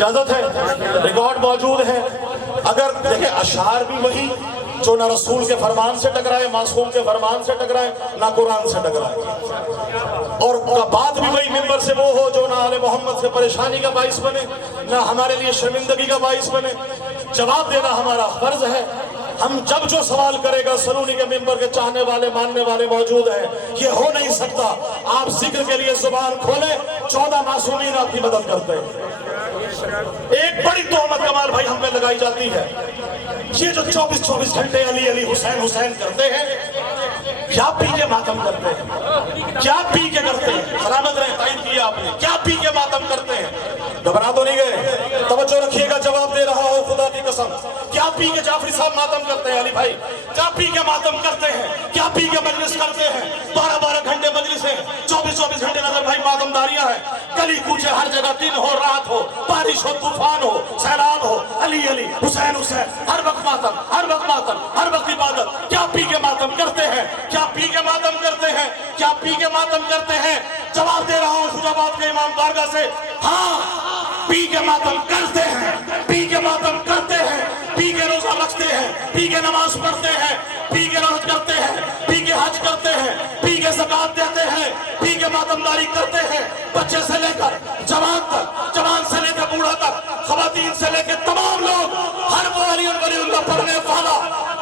اجازت ہے، ریکارڈ موجود ہے. اگر دیکھیں اشعار بھی وہی جو نہ رسول کے فرمان سے ٹکرائے، معصوم کے فرمان سے ٹکرائے، نہ قرآن سے ٹکرائے، اور بات بھی وہی منبر سے وہ ہو جو نہ آل محمد سے پریشانی کا باعث بنے، نہ ہمارے لیے شرمندگی کا باعث بنے. جواب دینا ہمارا فرض ہے. ہم جب جو سوال کرے گا سلونی کے منبر کے چاہنے والے ماننے والے موجود ہیں. یہ ہو نہیں سکتا. آپ ذکر کے لیے زبان کھولیں، 14 معصومین آپ کی مدد کرتے ہیں. ایک بڑی تہمت کمال بھائی ہم پہ لگائی جاتی ہے، یہ جو 24 گھنٹے علی علی حسین حسین کرتے ہیں، کیا پی کے ماتم کرتے ہیں؟ کیا پی کے کرتے ہیں؟ سلامت رہے، تائید کیا آپ نے، کیا پی کے ماتم کرتے ہیں؟ گھبرا تو نہیں گئے؟ توجہ رکھیے گا، جواب دے رہا ہوں خدا کی قسم. کیا پی کے جعفری صاحب ماتم کرتے ہیں؟ علی بھائی کیا پی کے ماتم کرتے ہیں؟ کیا پی کے مجلس کرتے ہیں؟ 12 گھنٹے مجلس ہے، 24 گھنٹے نظر بھائی ماتم داریاں ہیں. گلی کوچے ہر جگہ، دن ہو رات ہو، بارش ہو، طوفان ہو، سیلاب ہو، علی علی حسین حسین، ہر وقت ماتم، ہر وقت ماتم، ہر وقت عبادت. کیا پی کے ماتم کرتے ہیں؟ کیا پی کے ماتم کرتے ہیں؟ کیا پی کے ماتم کرتے ہیں؟ جواب دے رہا ہوں خداباد کے امام بارگاہ سے، ہاں پی کے ماتم کرتے ہیں، پی کے ماتم کرتے ہیں، پی کے روزہ رکھتے ہیں، پی کے نماز پڑھتے ہیں، پی کے روزہ کرتے ہیں، پی کے حج کرتے ہیں، پی کے زکوٰۃ دیتے ہیں، پی کے ماتم داری کرتے ہیں. بچے سے لے کر جوان تک، جوان سے لے کر بوڑھا تک، خواتین سے لے کے تمام لوگ، ہر وہ علی اللہ پڑھنے والا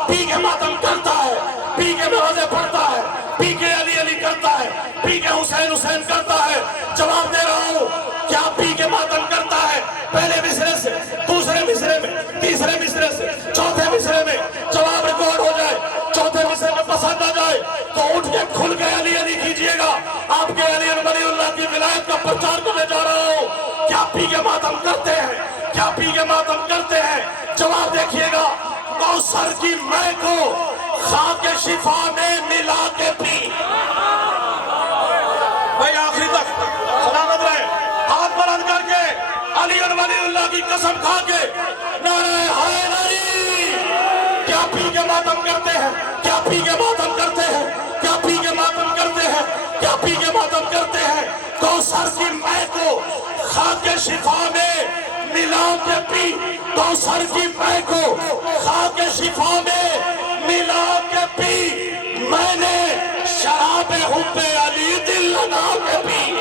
پی کے ماتم کرتا ہے، پی کے نمازیں پڑھتا ہے، پی کے علی علی کرتا ہے، پی کے حسین حسین کرتا ہے. جواب دے رہا ہوں، کیا پی کے ماتم کرتا ہے؟ پہلے مصرے سے، دوسرے مصرے میں، تیسرے مصرے سے، چوتھے مصرے میں جواب ریکارڈ ہو جائے، چوتھے مصرے میں پسند آ جائے تو اٹھ کے کھل کے علی علی کیجئے گا. آپ کے علی ولی اللہ کی ولایت کا پرچار کرنے جا رہا ہوں. کیا پی کے ماتم کرتے ہیں؟ کیا پی کے ماتم کرتے ہیں؟ جواب دیکھیے گا. کوثر کی مے کو خاک شفا میں ملا کے پی. بھائی آخری تک سلامت رہے، ہاتھ بلند کر کے علی ولی اللہ کی قسم کھا کے نعرہ حیدری. کیا پی کے ماتم کرتے ہیں؟ کیا پی کے ماتم کرتے ہیں؟ کیا پی کے ماتم کرتے ہیں؟ کیا پی کے ماتم کرتے ہیں؟ کوثر کی مے کو خاک شفا میں ملا کے پی. کوثر کی مے کو خاک شفا میں ملا کے پی. میں نے شراب حب علی دل لگا کے پی.